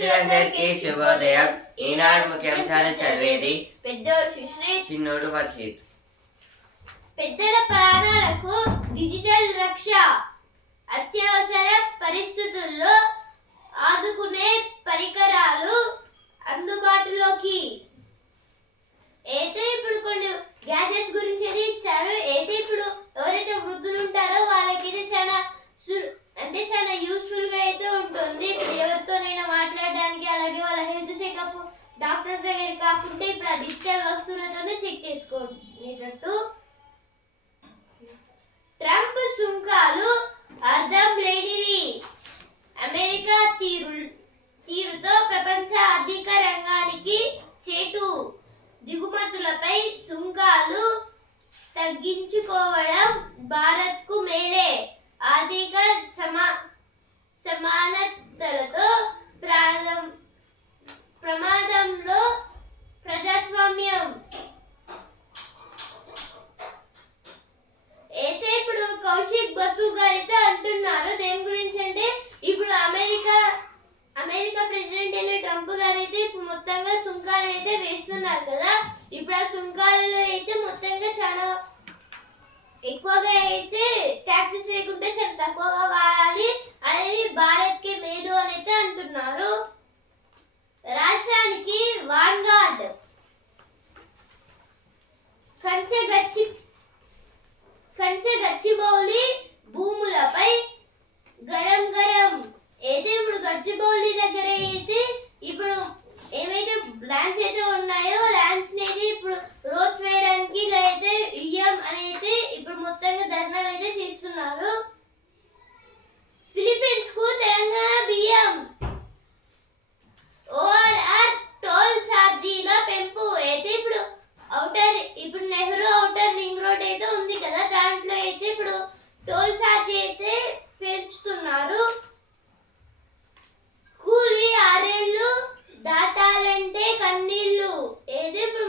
మిత్రులందరికీ శుభోదయం. ఈనాడు ముఖ్యాంశాలు చదివేది పెద్దోడు శ్రీ చిన్నోడు వర్షిత్. పెద్దల ప్రాణాలకు డిజిటల్ రక్ష, అత్యవసర పరిస్థితుల్లో ఆదుకునే పరికరాలు అందుబాటులోకి. అయితే ఇప్పుడు కొన్ని గ్యాజెట్స్ గురించి అయితే ఇచ్చారు. అయితే ఇప్పుడు ఎవరైతే వృద్ధులు ఉంటారో వాళ్ళకైతే చాలా చాలా యూస్ఫుల్ గా అయితే ఉంటుంది. ఇప్పుడు ఎవరితోనైనా మాట్లాడడానికి, అలాగే వాళ్ళ హెల్త్ చెకప్ డాక్టర్స్ దగ్గర కాకుండా ఇప్పుడు ఆ డిజిటల్ వస్తువులతోనే చెక్ చేసుకునేటట్టు. ట్రంప్ సుంకాలు అర్థం లేనివి. అమెరికా తీరుతో ప్రపంచ ఆర్థిక రంగానికి చేటు. దిగుమతులపై సుంకాలు తగ్గించుకోవడం భారత్ కు మేలే. ఆర్థిక సమానతలతో ప్రమాదంలో ప్రజాస్వామ్యం. అయితే ఇప్పుడు కౌశిక్ బసు గారితో అంటున్నారు. దేని గురించి అంటే ఇప్పుడు అమెరికా ప్రెసిడెంట్ అయిన ట్రంప్ గారు అయితే ఇప్పుడు మొత్తంగా సుంకాలు అయితే వేస్తున్నారు కదా. ఇప్పుడు ఆ సుంకాలలో అయితే మొత్తంగా చాలా ఎక్కువగా అయితే ట్యాక్సెస్ వేయకుంటే చాలా తక్కువగా వాడాలి అనేది భారత్ కి మేలు అని అయితే అంటున్నారు. రాష్ట్రానికి వాన్గార్డ్ కంచె గచ్చిబౌలి భూములపై గరం. అయితే ఇప్పుడు గచ్చిబౌలి దగ్గర అయితే ఇప్పుడు ఏమైతే ల్యాండ్స్ అయితే ఉన్నాయో ల్యాండ్స్ అయితే ఇప్పుడు రోడ్స్ వేయడానికి అయితే ఇయ్యం అని అయితే ఇప్పుడు మొత్తంగా ధర్నాలు అయితే చేస్తున్నారు. ఫిలిప్పీన్స్ కు తెలంగాణ బియ్యం. ఓఆర్ఆర్ టోల్ ఛార్జీల పెంపు. అయితే ఇప్పుడు నెహ్రూ ఔటర్ రింగ్ రోడ్ అయితే ఉంది కదా, దాంట్లో అయితే ఇప్పుడు టోల్ ఛార్జీ అయితే పెంచుతున్నారు. కూలి 6 ఏళ్ళు దాటాలంటే కన్నీళ్లు. ఏదో ఇప్పుడు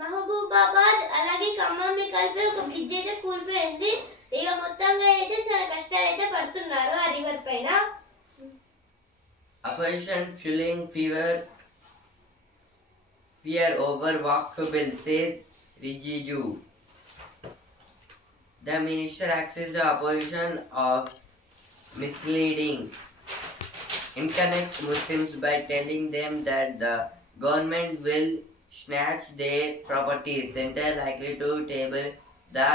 మహబూబాబాద్ అలాగే ఖమ్మంని కలిపి ఒక బ్రిడ్జ్ అయితే కూలిపోయింది. ఇక మొత్తంగా అయితే చాలా కష్టాలు అయితే పడుతున్నారు ఆ రివర్ పైన. Opposition fueling fear over Waqf bill, says Rijiju. The minister accused the opposition of misleading incorrect Muslims by telling them that the government will snatch their properties. Center likely to table the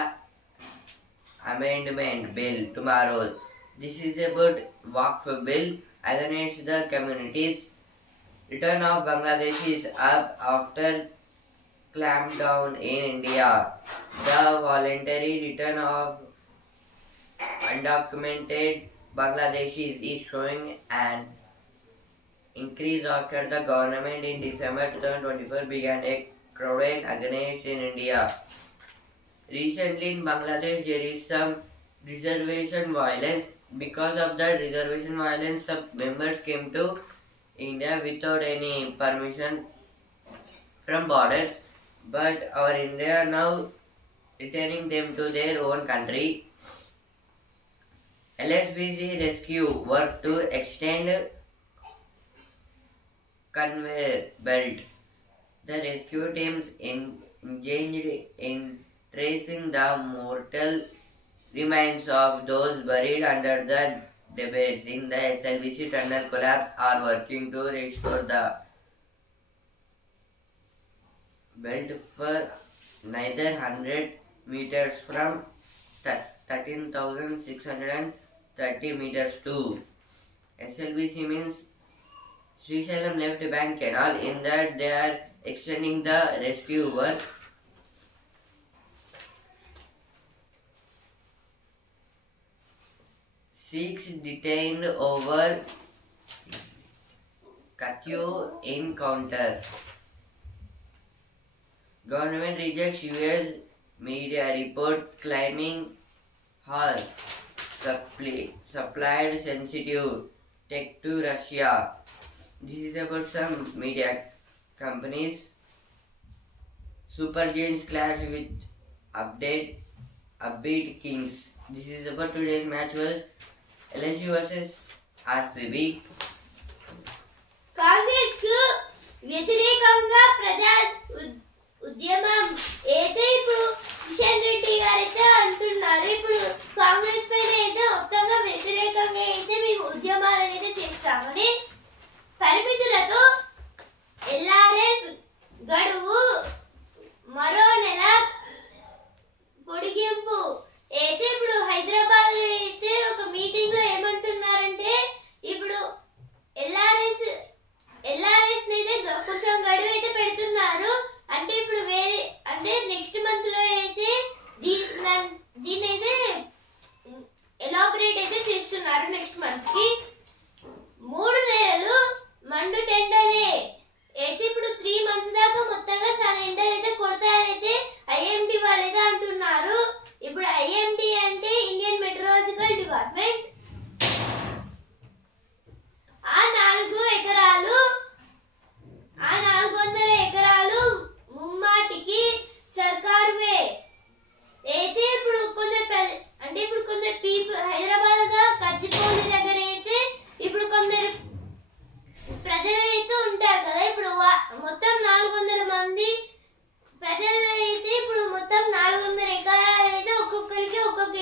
amendment bill tomorrow. This is about Waqf bill against the communities. Return of Bangladesh is up after clampdown in India. The voluntary return of undocumented Bangladeshis is showing an increase after the government in December 2024 began a campaign against in India. Recently in Bangladesh there is some reservation violence. Because of the reservation violence, some members came to India without any permission from borders, but our India now returning them to their own country. LSBC rescue work to extend conveyor belt. The rescue teams engaged in tracing the mortal remains of those buried under the debris in the SLBC tunnel collapse are working to restore the belt for neither 100 meters from 13,630 meters to SLBC means Srisailam Left Bank Canal. In that they are extending the rescue work. Sikhs detained over Kathu encounter. Government rejects US media report claiming Hall supplied sensitive tech to Russia. This is about some media companies. Super Giants clash with upbeat Kings. This is about today's match was LSU versus RCB. Congress కు వ్యతిరేకంగా ప్రజా ఉద్యమం అయితే ఇప్పుడు కిషన్ రెడ్డి గారు అయితే అంటున్నారు. ఇప్పుడు కాంగ్రెస్ పైన అయితే మొత్తంగా వ్యతిరేకంగా అయితే మేము ఉద్యమాలు అనేది చేస్తామని. పరిమితులతో ఎల్ఆర్ఎస్ గడువు మరో నెల పొడిగింపు అయితే ఇప్పుడు హైదరాబాద్ అయితే ఒక మీటింగ్ లో ఏమంటున్నారంటే ఇప్పుడు ఎల్ఆర్ఎస్ అయితే కొంచెం గడువు అయితే పెడుతున్నారు. అంటే ఇప్పుడు వేరే అంటే నెక్స్ట్ మంత్ లో అయితే దీన్ని అయితే ఎలాబరేట్ అయితే చేస్తున్నారు. నెక్స్ట్ మంత్ కి 3 నెలలు మండు టెండరే అయితే ఇప్పుడు 3 మంత్స్ దాకా మొత్తంగా చాలా ఎండలు అయితే కొడతాయని అయితే ఐఎండి వాళ్ళు అయితే అంటున్నారు. ఇప్పుడు ఐఎండి అంటే ఇండియన్ మెట్రలాజికల్ డిపార్ట్మెంట్ ఆ 400 ఎకరాలు ముమ్మాటికి సర్కారువే అయితే ఇప్పుడు కొందరు పీపుల్ హైదరాబాద్ గా కచ్చిపోలి దగ్గర అయితే ఇప్పుడు కొందరు ప్రజలు అయితే ఉంటారు కదా. ఇప్పుడు మొత్తం 400 మంది ప్రజలు అయితే ఇప్పుడు మొత్తం 400 ఎకరాలు అయితే ఒక్కొక్కరికి ఒక్కొక్క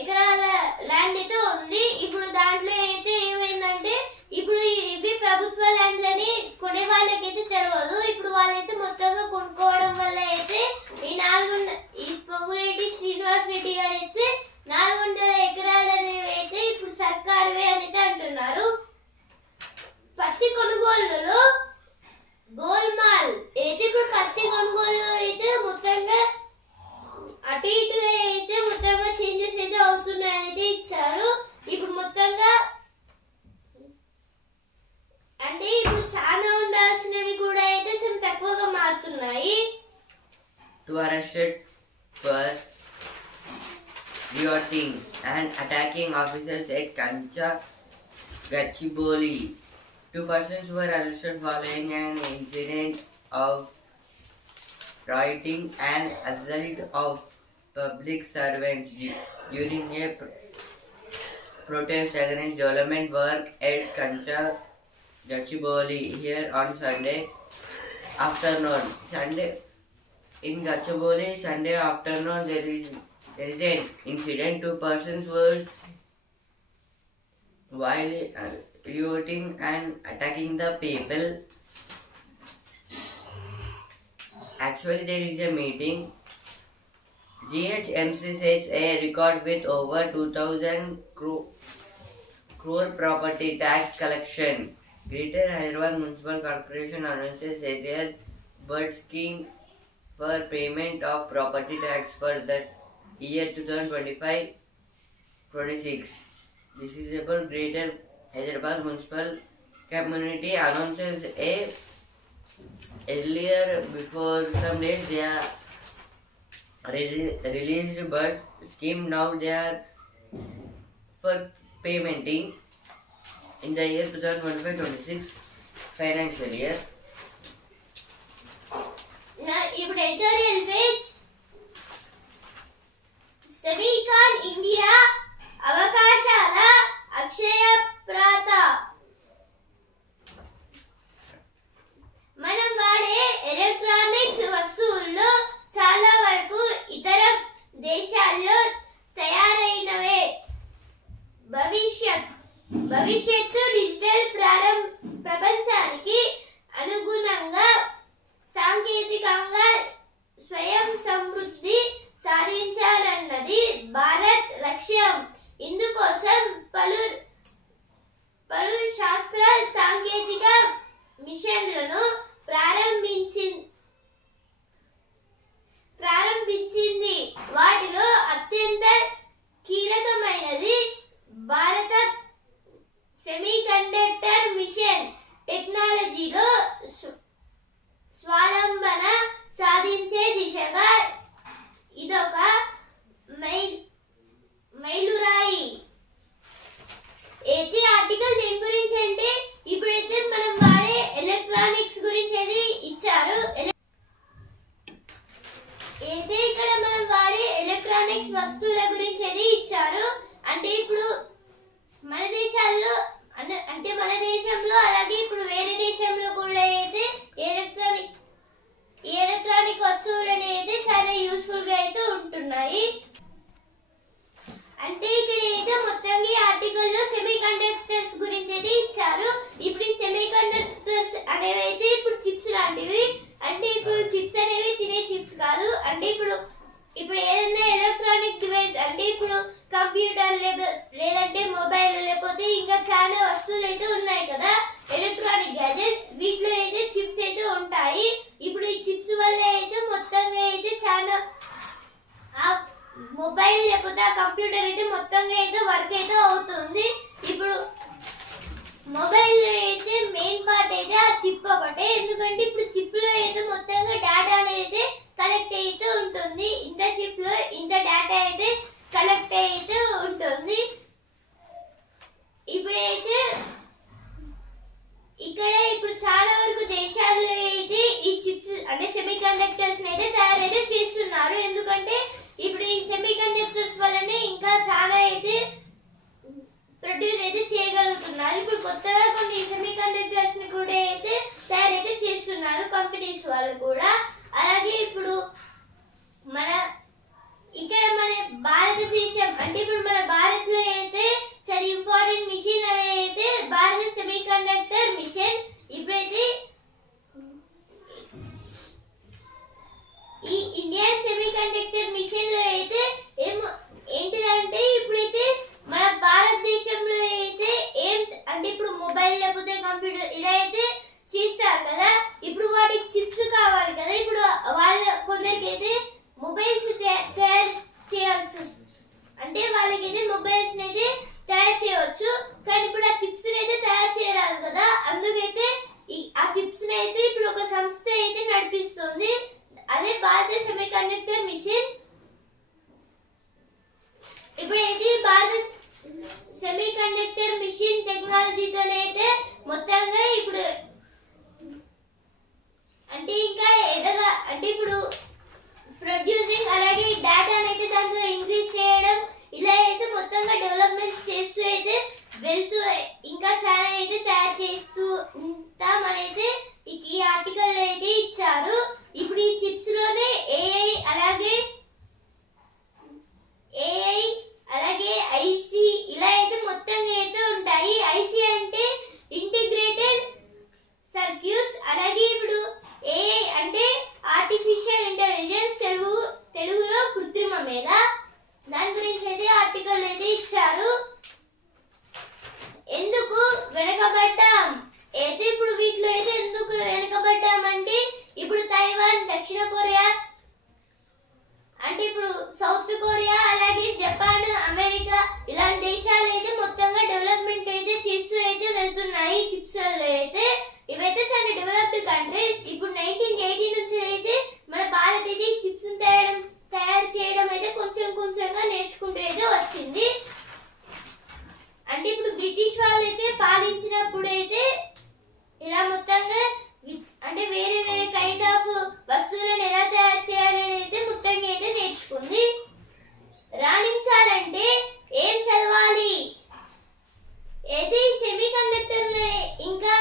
ఎకరాల ల్యాండ్ అయితే ఉంది. ఇప్పుడు దాంట్లో అయితే ఏమైందంటే ఇప్పుడు ఇవి ప్రభుత్వ ల్యాండ్లని కొనే వాళ్ళకైతే తెలియదు. ఇప్పుడు వాళ్ళైతే మొత్తంగా కొనుక్కోవడం వల్ల అయితే ఈ పొంగులేటి శ్రీనివాస్ రెడ్డి గారు అయితే 400 ఎకరాలు అనేవి అయితే ఇప్పుడు సర్కారువే అని అంటున్నారు. పత్తి కొనుగోలులో గోల్మాల్ అయితే ఇప్పుడు పత్తి కొనుగోలు అయితే మొత్తంగా అటు ఇటు అయితే మొత్తంగా చేంజెస్ అయితే అవుతున్నాయని అయితే ఇచ్చారు. ఇప్పుడు మొత్తంగా అంటే ఇప్పుడు చాలా ఉండాల్సినవి కూడా అయితే చాలా తక్కువగా మారుతున్నాయి. Two arrested for rioting and attacking officers at Kancha, Gachibowli. 2 persons were arrested following an incident of rioting and assault of public servants during a protest against development work at Kancha, Gachibowli here on Sunday afternoon. In Gachibowli, Sunday afternoon, there is an incident. 2 persons were while rioting and attacking the people. Actually, there is a meeting. GHMC sets a record with over 2,000 crore property tax collection. Greater Hyderabad Municipal Corporation announces a bird scheme for payment of property tax for the year 2025-26. This is about Greater Hyderabad Municipal Community announces earlier before some days they are released bird scheme. Now they are for paymenting in the year 2025-26 financial year. ఇప్పుడు editorial page SEMICON India అవకాశాల అక్షయ ప్రాత. మనం వాడే electronics వస్తువుల్లో చాలా వరకు ఇతర దేశాల్లో తయారైనవే. భవిష్యత్తు డిజిటల్ ప్రపంచానికి అనుగుణంగా సాంకేతికంగా స్వయం సమృద్ధి సాధించాలన్నది భారత్ లక్ష్యం. ఇందుకోసం పలు శాస్త్ర సాంకేతిక మిషన్లను ప్రారంభించింది. వాటిలో అత్యంత కీలకమైనది భారత సెమీకండక్టర్ మిషన్. టెక్నాలజీలో స్వావలంబన సాధించే దిశగా ఇదొక మైలురాయి. అయితే ఆర్టికల్ దేని గురించి అంటే ఇప్పుడైతే మనం వాడే ఎలక్ట్రానిక్స్ గురించి అది ఇచ్చారు. అయితే ఇక్కడ మనం వాడే ఎలక్ట్రానిక్స్ వస్తువుల గురించి అది ఇచ్చారు. అంటే ఇప్పుడు మన దేశంలో చాలా వస్తువులు అయితే ఉన్నాయి కదా, ఎలక్ట్రానిక్ గ్యాజెట్స్, వీటిలో అయితే చిప్స్ అయితే ఉంటాయి. ఇప్పుడు ఈ చిప్స్ వల్ల అయితే మొత్తంగా అయితే చాలా మొబైల్ లేకపోతే ఆ కంప్యూటర్ అయితే మొత్తంగా అయితే వర్క్ అయితే అవుతుంది. ఇప్పుడు మొబైల్ అయితే మెయిన్ పార్ట్ అయితే ఆ చిప్ ఒకటే, ఎందుకంటే ఇప్పుడు చిప్ లో అయితే మొత్తంగా డేటా అనేది కలెక్ట్ అయితే ఉంటుంది. ఇంత చిప్ లో ఇంత డేటా అయితే కలెక్ట్ అయితే ఉంటుంది. ఇప్పుడైతే ఇక్కడ ఇప్పుడు చాలా వరకు దేశాల్లో అయితే ఈ చిప్స్ అంటే సెమీ కండక్టర్స్ అయితే తయారైతే చేస్తున్నారు. ఎందుకంటే ఇప్పుడు ఈ సెమీ కండక్టర్స్ వల్లనే ఇంకా చాలా అయితే ప్రొడ్యూస్ అయితే చేయగలుగుతున్నారు. ఇప్పుడు కొత్తగా కొన్ని సెమీ కండక్టర్స్ ని కూడా అయితే తయారైతే చేస్తున్నారు కంపెనీస్ వాళ్ళు కూడా. అలాగే ఇప్పుడు ఇక్కడ మన భారతదేశం అంటే ఇప్పుడు మన భారత్ లో అయితే చాలా ఇంపార్టెంట్ మిషన్ అనేది అయితే భారత సెమీ కండక్టర్ మిషన్. ఇప్పుడైతే ఈ ఇండియన్ సెమీ కండక్టర్ మిషన్ లో అయితే ఏంటిదంటే ఇప్పుడైతే మన భారతదేశంలో అయితే అంటే ఇప్పుడు మొబైల్ లేకపోతే కంప్యూటర్ ఇలా అయితే చేస్తారు కదా, ఇప్పుడు వాటికి చిప్స్ కావాలి కదా. ఇప్పుడు వాళ్ళ కొందరికి అయితే మొబైల్స్ తయారు చేయాల్సి వస్తుంది, అంటే వాళ్ళకైతే మొబైల్స్ అయితే తయారు చేయవచ్చు, కానీ ఇప్పుడు ఆ చిప్స్ అయితే తయారు చేయరాదు కదా. అందుకైతే ఆ చిప్స్ అయితే ఇప్పుడు ఒక సంస్థ అయితే నడిపిస్తుంది, అదే భారత సెమీ కండక్టర్ మిషన్. ఇప్పుడైతే భారత సెమీ కండక్టర్ మిషన్ టెక్నాలజీతోనైతే మొత్తంగా ఇప్పుడు అంటే ఇంకా అంటే ఇప్పుడు ప్రొడ్యూసింగ్ అలాగే డేటా అయితే దాంట్లో ఇంక్రీజ్ చేయడం ఇలా అయితే మొత్తంగా డెవలప్మెంట్ చేస్తూ అయితే వెళ్తూ ఇంకా చాలా అయితే తయారు చేస్తూ ఉంటామనైతే ఈ ఆర్టికల్ అయితే ఇచ్చారు. ఇప్పుడు ఈ చిప్స్ లోనే ఏఐ అలాగే ఐసి ఇలా అయితే మొత్తంగా అయితే ఉంటాయి. ఐసి అంటే ఇంటిగ్రేటెడ్ సర్క్యూట్స్, అలాగే ఇప్పుడు ఏఐ అంటే ఆర్టిఫిషియల్ ఇంటెలిజెన్స్, తెలుగులో కృత్రిమ మేధ. దాని గురించి అయితే ఆర్టికల్ అయితే ఇచ్చారు. ఎందుకు వెనకబడ్డాం అయితే ఇప్పుడు వీటిలో అయితే ఎందుకు వెనకబడ్డామంటే ఇప్పుడు తైవాన్, దక్షిణ కొరియా అంటే ఇప్పుడు సౌత్ కొరియా అలాగే జపాన్, అమెరికా ఇలాంటి దేశాలు అయితే మొత్తంగా డెవలప్మెంట్ అయితే చేస్తూ అయితే వెళ్తున్నాయి చిప్స్ లో అయితే. ఇవైతే చాలా డెవలప్డ్ కంట్రీస్. ఇప్పుడు 1980 నుంచి అయితే మన భారత్ అయితే చిప్స్ తయారు చేయడం అయితే కొంచెంగా నేర్చుకుంటూ అయితే వచ్చింది. అంటే ఇప్పుడు బ్రిటిష్ వాళ్ళు అయితే పాలించినప్పుడు అయితే ఇలా మొత్తంగా అంటే వేరే కైండ్ ఆఫ్ వస్తువులను ఎలా తయారు చేయాలని అయితే మొత్తంగా అయితే నేర్చుకుంది. రాణించాలంటే ఏం చదవాలి అయితే సెమీ కండక్టర్ ఇంకా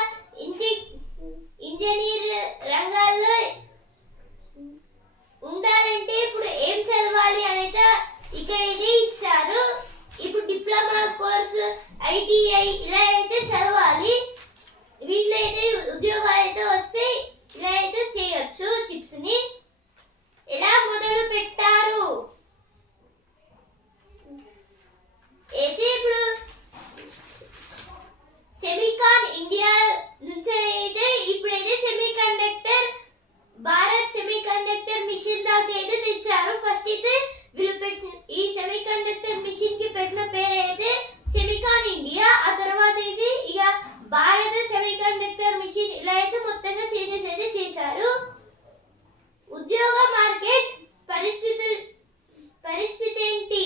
ఇంజనీర్ రంగాల్లో ఉండాలంటే ఇప్పుడు ఏం చదవాలి అనేది ఇక్కడ అయితే ఇచ్చారు. ఇప్పుడు డిప్లొమా కోర్సు, ఐటీఐ ఇలా అయితే చదవాలి. వీటిలో అయితే ఉద్యోగాలు అయితే వస్తే ఇలా అయితే చేయొచ్చు. చిప్స్ ని ఎలా మొదలు పెట్టారు అయితే ఇప్పుడు సెమీకాన్ ఇండియా నుంచి అయితే ఇప్పుడైతే semiconductor Bharat semiconductor mission దాకా అయితే తెచ్చారు. ఫస్ట్ అయితే వీళ్ళు ఈ సెమీ కండక్టర్ మిషన్ కి పెట్టిన పేరు అయితే సెమీకాన్ ఇండియా. ఆ తర్వాత అయితే ఇక భారత సెమీ కండక్టర్ మిషన్ ఇలా అయితే మొత్తంగా చేంజెస్ అయితే చేశారు. ఉద్యోగ మార్కెట్ పరిస్థితి ఏంటి,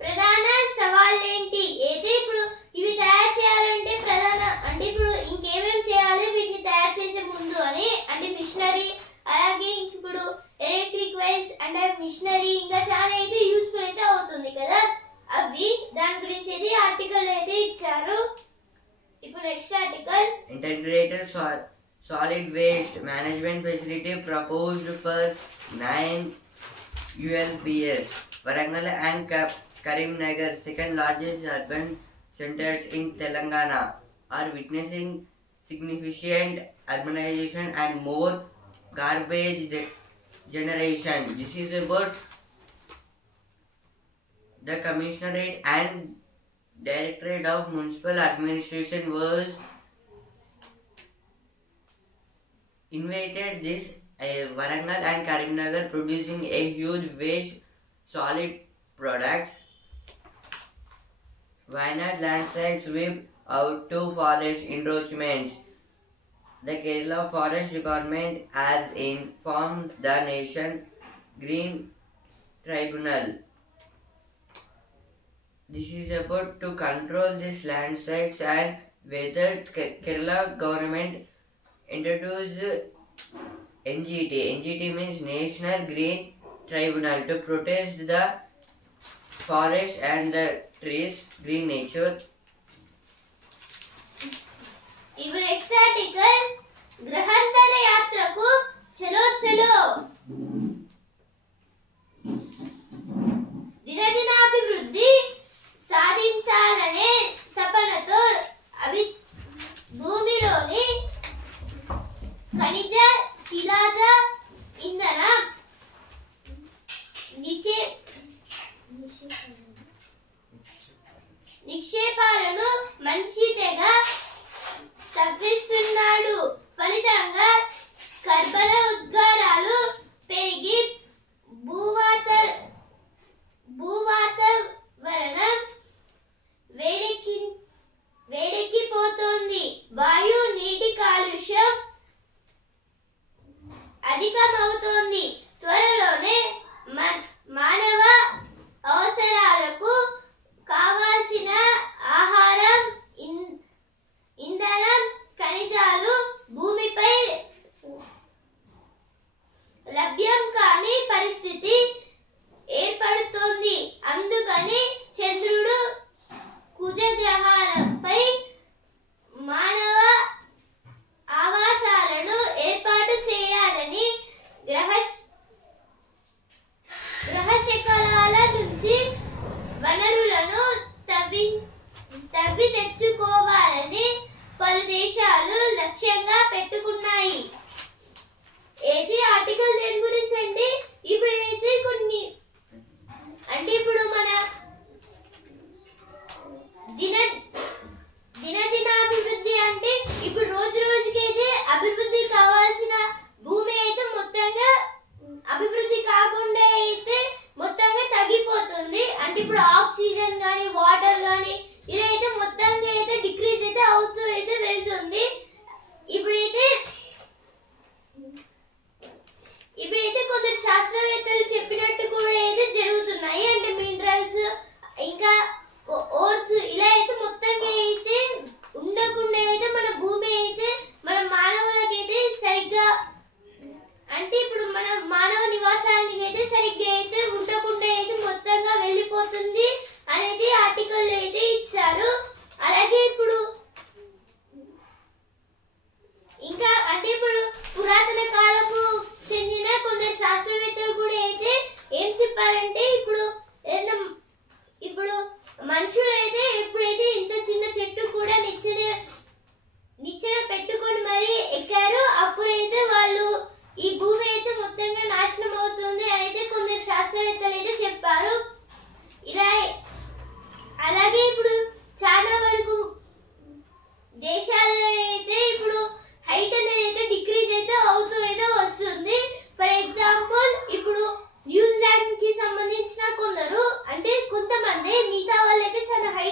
ప్రధాన సవాళ్ళు ఏంటి అయితే ఇప్పుడు ఇవి తయారు చేయాలంటే అంటే ఇప్పుడు ఇంకేమేమి చేయాలి వీటిని తయారు చేసే ముందు అని అంటే మిషనరీ అలాగే ఇప్పుడు ఎలక్ట్రిక్ వైర్స్ అంటే మిషనరీ ఇంకా చాలా అయితే యూస్ఫుల్ అయితే అవుతుంది కదా అవి. దాని గురించి అయితే ఆర్టికల్ అయితే ఇచ్చారు. ఇప్పుడు next article integrated solid waste management facility proposed for 9 ULBS. Warangal and Karimnagar, second largest urban centers in Telangana, are witnessing significant urbanization and more garbage generation. This is about the Commissionerate and Directorate of Municipal Administration was invented this Warangal and Karimnagar, producing a huge waste solid products. Wayanad landslide swept out 2 forest encroachments. The Kerala Forest Department has informed the Nation Green Tribunal. This is about to control these landslides and whether Kerala government introduced NGT. NGT means National Green Tribunal to protect the forest and the trees, green nature. ఇప్పుడు next article గ్రహాంతర యాత్రకు చలో చలో. దినదినాభివృద్ధి సాధించాలనే తపనతో భూమిలోని ఖనిజ శిలాజ ఇంధన నిక్షేపాలను మనిషి తెగ తవ్విస్తున్నాడు. ఫలితంగా కర్బన ఉద్గారాలు పెరిగి భూవాతావరణం వేడెక్కిపోతోంది. వాయు నీటి కాలుష్యం అధికమవుతోంది. త్వరలోనే మానవ అవసరాలకు కావాల్సిన ఆహారం, ఇంధనం, ఖనిజాలు భూమిపై లభ్యం కాని పరిస్థితి ఏర్పడుతోంది. అందుకని చంద్రుడు, కుజగ్రహాలపై మానవ ఆవాసాలను ఏర్పాటు చేయాలని గ్రహశకలాల నుంచి వనరులను తవ్వి తెచ్చుకోవాలని పలు దేశాలు లక్ష్యంగా పెట్టుకున్నాయి. ఏది ఆర్టికల్ దేని గురించి అంటే ఇప్పుడు అయితే కొన్ని అంటే ఇప్పుడు మన దినదినాభివృద్ధి అంటే ఇప్పుడు రోజు రోజుకి అయితే అభివృద్ధి కావాల్సిన భూమి అయితే మొత్తంగా అభివృద్ధి కాకుండా అయితే మొత్తంగా తగ్గిపోతుంది. అంటే ఇప్పుడు ఆక్సిజన్ కానీ వాటర్ కానీ ఇదైతే మొత్తంగా అయితే డిక్రీజ్ అయితే అవుతూ అయితే వెళ్తుంది. ఇప్పుడైతే కొందరు శాస్త్రవేత్తలు చెప్పినట్టు కూడా అయితే జరుగుతున్నాయి. అంటే మినరల్స్ ఇంకా ఓర్స్ ఇలా అయితే మొత్తంగా అయితే ఉండకుండా అయితే మన భూమి అయితే మన మానవులకైతే సరిగ్గా అంటే ఇప్పుడు మన మానవ నివాసానికి అయితే సరిగ్గా అయితే ఉండకుండా అయితే మొత్తంగా వెళ్ళిపోతుంది అనేది ఆర్టికల్ అయితే ఇచ్చారు. అలాగే ఇప్పుడు ఇంకా అంటే ఇప్పుడు పురాతన కాలపు చెందిన కొందరు శాస్త్రవేత్తలు కూడా అయితే ఏం చెప్పారంటే ఇప్పుడు మనుషులు అయితే ఎప్పుడైతే ఇంత చిన్న చెట్టు కూడా నిచ్చెన పెట్టుకొని మరి ఎక్కారు అప్పుడైతే వాళ్ళు ఈ భూమి అయితే మొత్తంగా నాశనం అవుతుంది అని అయితే కొందరు శాస్త్రవేత్తలు అయితే చెప్పారు. అలాగే ఇప్పుడు చాలా వరకు దేశాల్లో అయితే ఇప్పుడు హైట్ అనేది అయితే డిక్రీజ్ అయితే అవుతూ అయితే వస్తుంది. ఫర్ ఎగ్జాంపుల్ ఇప్పుడు న్యూజిలాండ్ కి సంబంధించిన కొందరు అంటే కొంతమంది మిగతా వాళ్ళైతే చాలా హైట్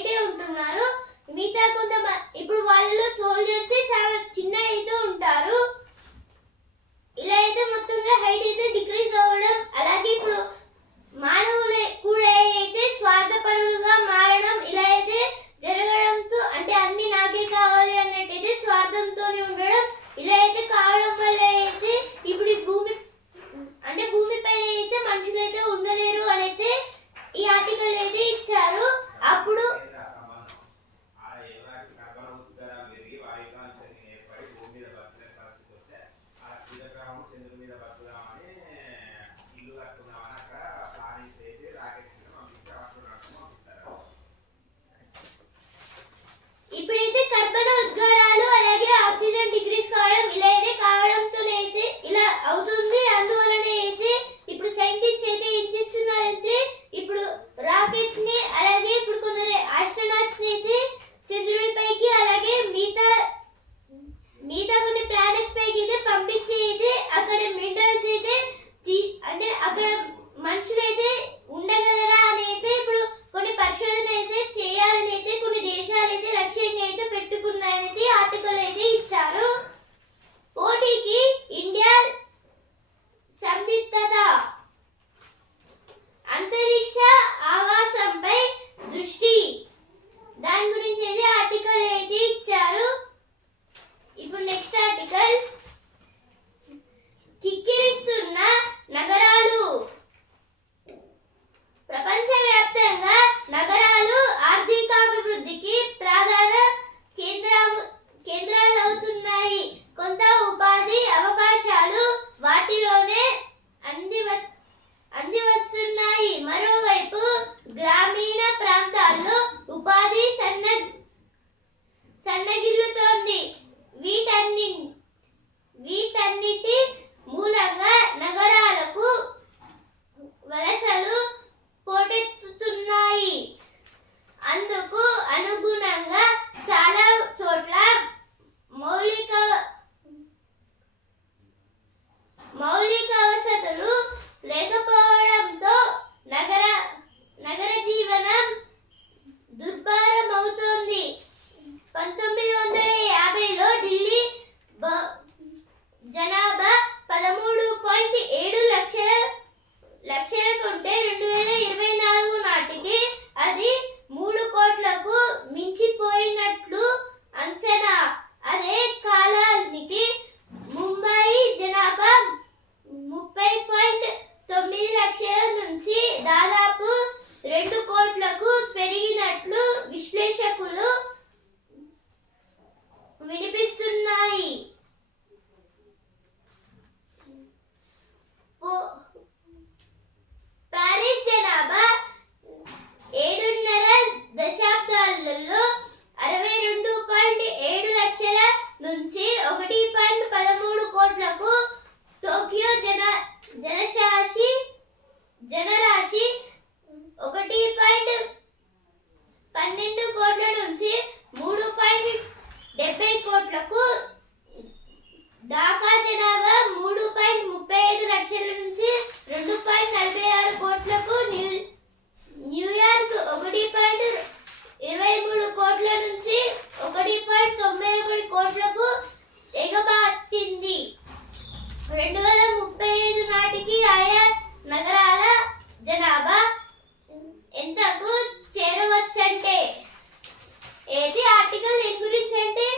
అయితే ఆర్టికల్ దేని గురించి అంటే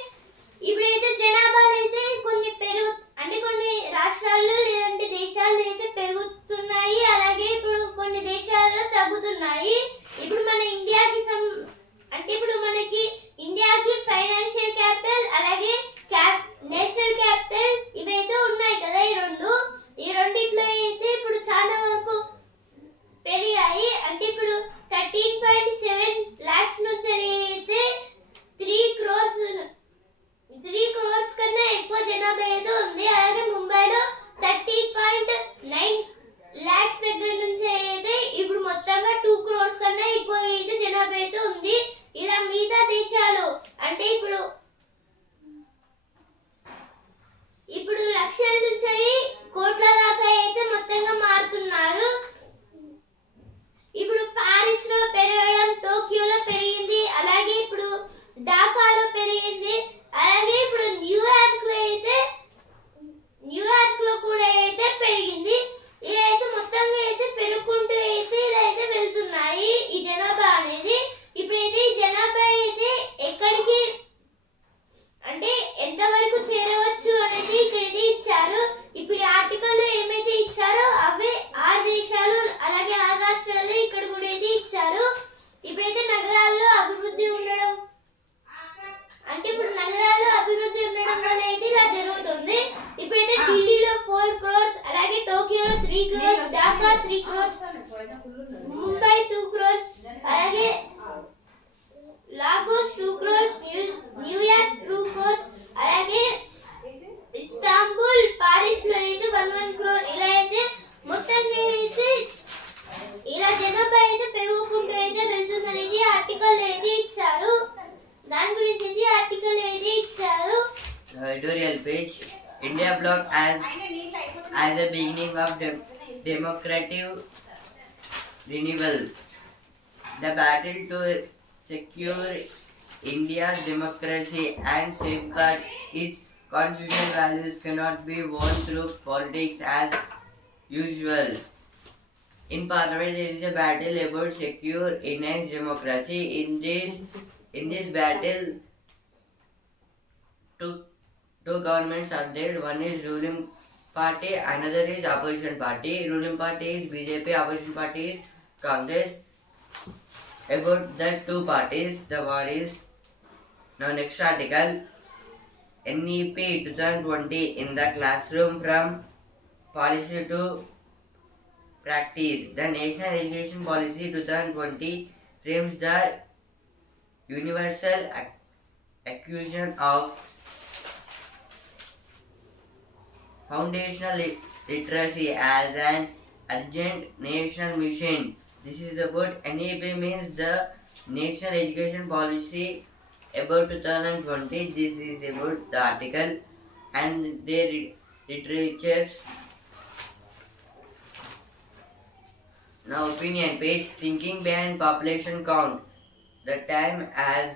ఇప్పుడైతే జనాభాలు అయితే కొన్ని రాష్ట్రాల్లో లేదంటే దేశాల్లో అయితే పెరుగుతున్నాయి, అలాగే ఇప్పుడు కొన్ని దేశాల్లో తగ్గుతున్నాయి. ఇప్పుడు మన ఇప్పుడు మనకి ఇండియాకి ఫైనాన్షియల్ క్యాపిటల్ అలాగే నేషనల్ క్యాపిటల్ ఇవైతే ఉన్నాయి కదా, ఈ రెండిట్లో అయితే ఇప్పుడు చాలా వరకు పెరిగాయి. అంటే ఇప్పుడు 13.7 lakhs నుంచి అయితే 3 crores కన్నా ఎక్కువ జనాభా అయితే ఉంది. అలాగే ముంబైలో 30.9 lakhs దగ్గర నుంచి అయితే ఇప్పుడు మొత్తంగా 2 crores కన్నా ఎక్కువ అయితే జనాభా అయితే ఉంది. ఇలా మిగతా దేశాలు అంటే ఇప్పుడు లక్షల నుంచి కోట్ల దాకా అయితే మొత్తంగా మారుతున్నారు. ఇప్పుడు పారిస్ లో పెరగడం, టోక్యోలో పెరిగింది, అలాగే ఇప్పుడు ఢాకాలో పెరిగింది, అలాగే ఇప్పుడు న్యూయార్క్ లో కూడా అయితే పెరిగింది. ఇలా అయితే మొత్తంగా అయితే పెరుగుకుంటూ అయితే ఇలా అయితే వెళ్తున్నాయి ఈ జనాభా అనేది. ఇప్పుడైతే ఈ జనాభా అయితే ఎక్కడికి అంటే ఎంత వరకు చేరవచ్చు అనేది ఇక్కడైతే ఇచ్చారు. ఇప్పుడు ఆర్టికల్ ఏమైతే ఇచ్చారో అవే 6 దేశాలు అలాగే 6 రాష్ట్రాలు ఇక్కడ కూడా అయితే ఇచ్చారు. ఇప్పుడైతే నగరాల్లో అభివృద్ధి ఉండడం వల్ల అయితే ఇలా జరుగుతుంది. ఇప్పుడైతే ఢిల్లీలో 4 crores, అలాగే టోక్యోలో 3 crores, Dhaka 3 crores, Mumbai 2 crores, అలాగే లాగోస్ 2 crores, న్యూయార్క్ 2 crores, అలాగే ఇస్తాంబుల్, పారిస్ లో అయితే 1 crore. ఇలా అయితే మొత్తంగా అయితే ఇలా జనాభా అయితే పెరుగుకుంటూ అయితే వెళ్తుందనేది ఆర్టికల్ అయితే ఇచ్చారు. దాని గురించి అయితే ఆర్టికల్ అయితే ఇచ్చారు. Editorial page. India bloc as a beginning of democratic renewal. The battle to secure India's democracy and safeguard its constitutional values cannot be won through politics as usual. In Parliament, there is a battle about secure India's democracy. In this battle, two governments are there. One is ruling party, another is opposition party. Ruling party is BJP, opposition party is Congress. About the two parties, the war is. Now next article, NEP 2020 in the classroom from policy to practice. The National Education Policy 2020 frames the universal acquisition of foundational literacy as an urgent national mission. This is about NEP means the National Education Policy about 2020. This is about the article and their literatures. Now opinion page. Thinking behind population count. The time has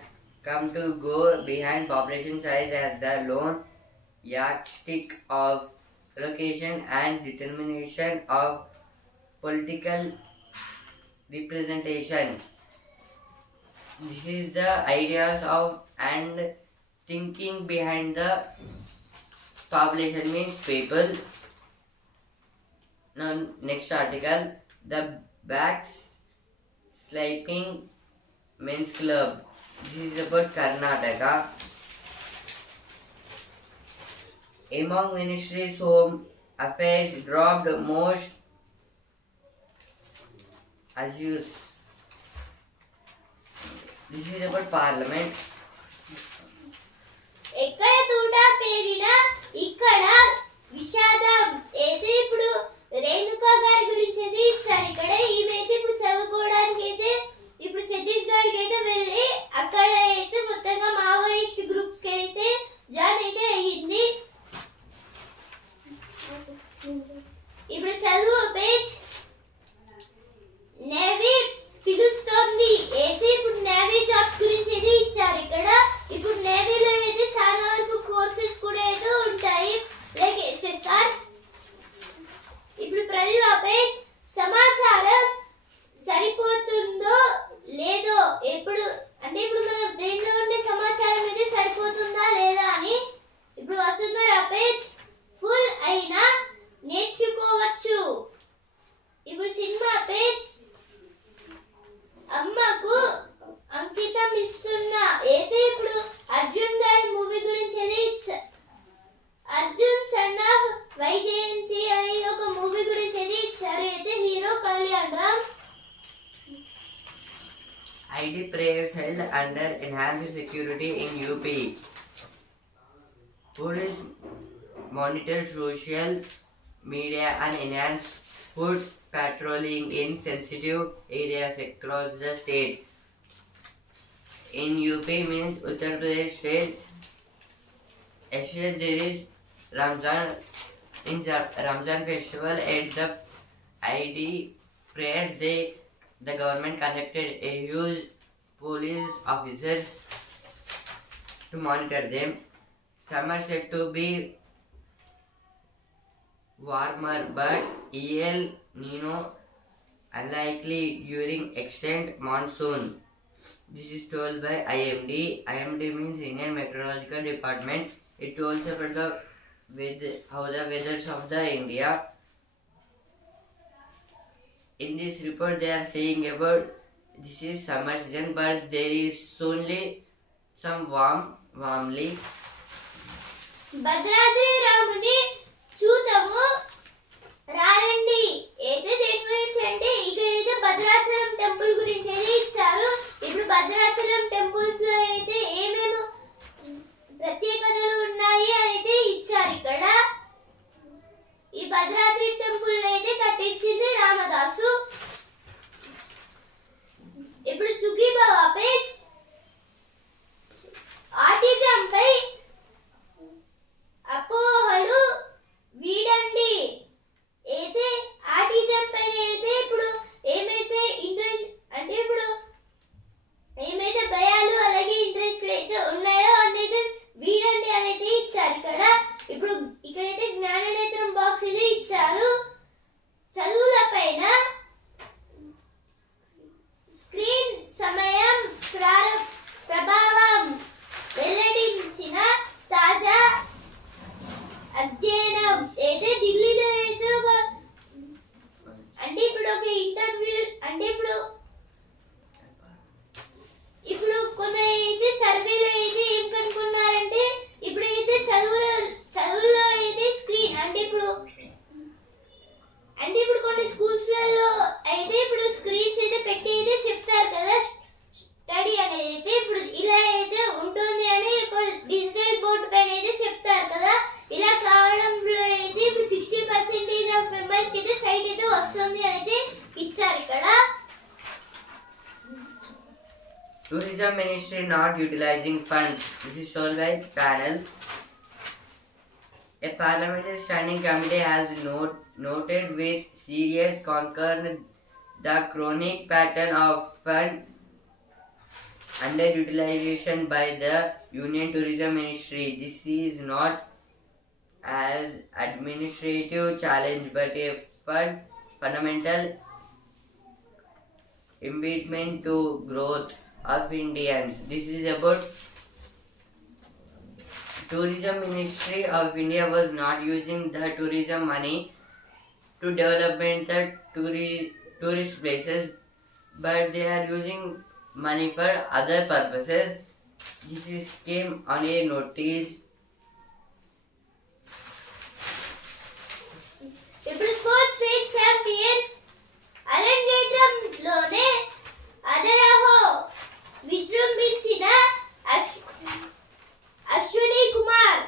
come to go behind population size as the lone yardstick of allocation and determination of political representation. This is the ideas of and thinking behind the population means people. Now next article, the backsliding men's club. This is about Karnataka. Among ministries home affairs dropped most issues. This is about parliament. ఎక్కడ తూట పేరినా ఇక్కడ విషాదం. అయితే ఇప్పుడు రేణుకా గారి గురించి అయితే ఇచ్చారు. ఇక్కడ ఈమెయితే ఇప్పుడు చదువుకోవడానికి అయితే ఇప్పుడు ఛత్తీస్గఢ్ కి అయితే వెళ్ళి అక్కడ అయితే మొత్తంగా మావోయిస్ట్ గ్రూప్స్ కి అయితే జాయిన్ అయితే అయ్యింది. ఇప్పుడు చదువు పేజ్. నేవీ పిలుస్తోంది. అయితే ఇప్పుడు నేవీ జాబ్స్ గురించి అయితే ఇచ్చారు. ఇక్కడ ఇప్పుడు నేవీలో అయితే చాలా వరకు కోర్సెస్ కూడా అయితే ఉంటాయి, లైక్ SSR. ఇప్పుడు ప్రతిభా పేజ్. సమాచారం సరిపోతుందో లేదో ఇప్పుడు మన brain enhanced security in UP. Police monitor social media and enhance foot patrolling in sensitive areas across the state. In UP means Uttar Pradesh state. Actually, there is Ramzan. In Ramzan festival at the ID prayers, the government conducted a huge police officers to monitor them. Summer said to be warmer, but El Nino unlikely during extended monsoon. This is told by IMD. IMD means Indian Meteorological Department. It tells about the how the weathers of the India. In this report, they are saying about this is summer season, but there is only some warmly. Bhadradri రాముని చూద్దాము రారండి. అయితే దేని గురించి అంటే ఇక్కడ అయితే Bhadrachalam temple గురించి అయితే ఇచ్చారు. ఇప్పుడు భద్రాచలం టెంపుల్స్ లో అయితే ఏమేమి ప్రత్యేకతలు ఉన్నాయి అయితే ఇచ్చారు. ఇక్కడ ఈ భద్రాద్రి టెంపుల్ అయితే కట్టించింది రామదాసు. ఇప్పుడు సుఖీబాబా పేజ్ ఆటిజం పై అపోహలు వీడండి. అయితే ఆటిజం పైన అయితే ఇప్పుడు ఏమైతే ఇంట్రెస్ట్ అంటే ఇప్పుడు ఏమైతే భయాలు అలాగే ఇంట్రెస్ట్లు అయితే ఉన్నాయో అనేది వీడండి అనేది ఇచ్చారు. ఇప్పుడు ఇక్కడైతే జ్ఞాననేత్రం బాక్స్ ఇది ఇచ్చారు. చదువుల పైన స్క్రీన్ సమయం ప్రభావం వెల్లడించిన తాజా అధ్యయనం అయితే ఢిల్లీలో అయితే అంటే ఇప్పుడు ఒక ఇంటర్వ్యూ అంటే ఇప్పుడు కొన్ని అయితే సర్వేలో అయితే ఏం కనుక్కున్నారంటే ఇప్పుడు అయితే చదువులో అయితే స్క్రీన్ అంటే ఇప్పుడు కొన్ని స్కూల్స్ లలో అయితే ఇప్పుడు స్క్రీన్స్ అయితే పెట్టి అయితే చెప్తారు కదా స్టడీ అనేది అయితే ఇప్పుడు ఇలా అయితే ఉంటుంది అని డిజిటల్ బోర్డు పైన అయితే చెప్తారు కదా. ఇలా కావడంలో అయితే ఇప్పుడు 60% ఆఫ్ మెంబర్స్ కి అయితే సైట్ అయితే వస్తుంది అని అయితే ఇచ్చారు. ఇక్కడ Tourism Ministry not utilizing funds. This is solved by panel. A parliamentary standing committee has noted with serious concern the chronic pattern of fund underutilization by the Union Tourism Ministry. This is not as administrative challenge but a fundamental impediment to growth of Indians. This is about Tourism Ministry of India was not using the tourism money to development the tourist places, but they are using money for other purposes. This is came on a notice. ఇప్పుడు sports field champions అరంగేట్రంలోనే అదరహో విజృంభించిన అశ్విని కుమార్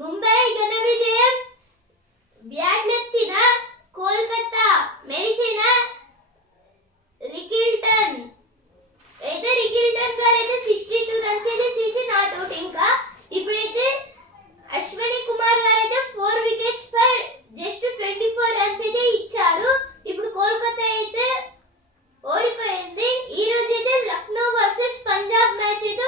ముంబై ఘన విజయం బ్యాట్లెత్తిన కోల్కతా మెరిసిన Rickelton గారు అయితే 62 runs అయితే చేసి నాట్ అవుట్. ఇంకా ఇప్పుడైతే అశ్విని కుమార్ గారు అయితే 4 వికెట్స్ పర్ జస్ట్ 24 రన్స్ అయితే ఇచ్చారు. ఇప్పుడు కోల్కతా అయితే ఓడిపోయింది. ఈ రోజు అయితే లక్నో వర్సెస్ పంజాబ్ మ్యాచ్ అయితే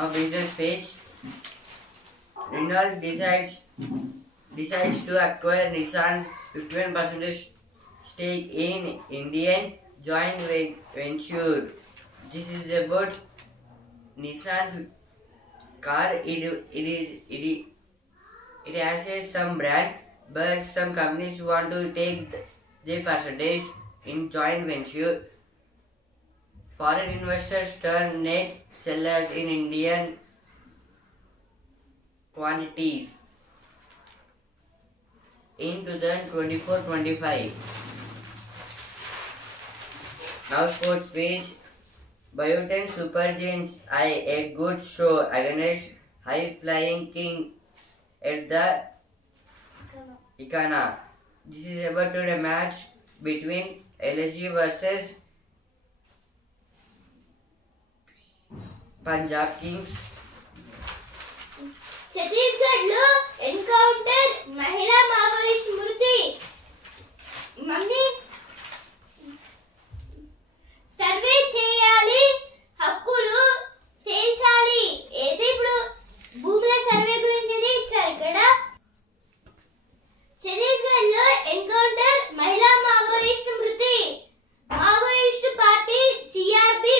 Now business page. Renault decides to acquire Nissan's 51% stake in Indian joint venture. This is about Nissan car. It has some brand, but some companies want to take their percentage in joint venture. Foreign investors turn net sellers in Indian quantities in 2024-25. Now sports page. Biotin Supergiants eye a good show against high-flying King at the Ikana. This is about to a match between LSG versus Punjab Kings. Chhattisgarh లో encounter మహిళా Maoist మృతి mummy survey చేయాలి హక్కులు తేల్చాలి అయితే ఇప్పుడు భూముల survey గురించి అయితే ఇచ్చారు ఇక్కడ ఛత్తీస్గఢ్ లో ఎన్కౌంటర్ మహిళా మావోయిస్ట్ మృతి Maoist party CRP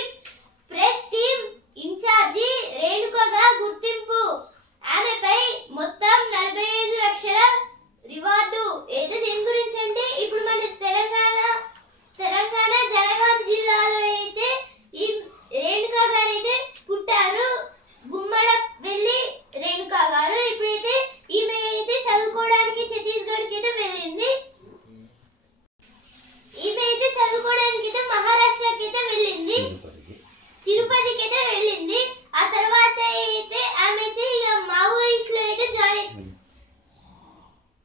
press team incharge రేణుకగా గుర్తింపు ఆమెపై మొత్తం 45 లక్షల రివార్డు ఏదో దేని గురించి అంటే ఇప్పుడు మన తెలంగాణ జనగాం జిల్లాలో అయితే ఈ రేణుకా గారు అయితే పుట్టారు గుమ్మడ వెళ్ళి రేణుకా గారు ఇప్పుడైతే ఈమె అయితే చదువుకోవడానికి ఛత్తీస్గఢ్కి అయితే వెళ్ళింది ఈమె అయితే చదువుకోవడానికి అయితే మహారాష్ట్రకి అయితే వెళ్ళింది తిరుపతికి అయితే వెళ్ళింది ఆ తర్వాత అయితే ఆమె అయితే ఇక మావోయిస్ట్ లో అయితే జాయిన్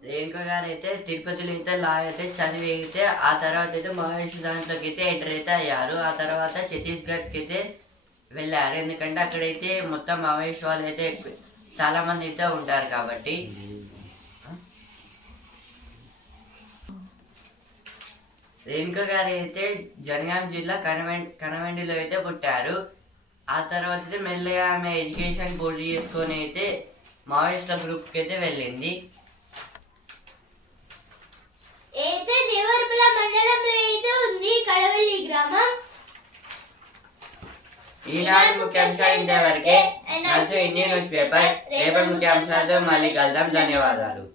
రేణుక గారు అయితే తిరుపతిలో అయితే లా అయితే చదివి అయితే ఆ తర్వాత అయితే మావోయిస్ట్ దాంట్లోకి అయితే ఎంటర్ అయితే అయ్యారు. ఆ తర్వాత ఛత్తీస్గఢ్కి అయితే వెళ్ళారు. ఎందుకంటే అక్కడైతే మొత్తం మావోయిస్ట్ వాళ్ళు అయితే చాలా మంది అయితే ఉంటారు కాబట్టి. రేణుక గారు అయితే జనగాం జిల్లా కనవెండిలో అయితే పుట్టారు. ఆ తర్వాత అయితే మెల్లగా ఆమె ఎడ్యుకేషన్ పూర్తి చేసుకొని అయితే మావోయిస్టుల గ్రూప్కి అయితే వెళ్ళింది. అయితే దేవరపల్ల మండలంలో అయితే ఉంది కడవల్లి గ్రామం. ఈనాడు ముఖ్యాంశాలు ఇంతవరకే. నచ్చ ఇండియన్ న్యూస్ పేపర్ రేపటి ముఖ్యాంశాలతో మళ్ళీ కలుద్దాం. ధన్యవాదాలు.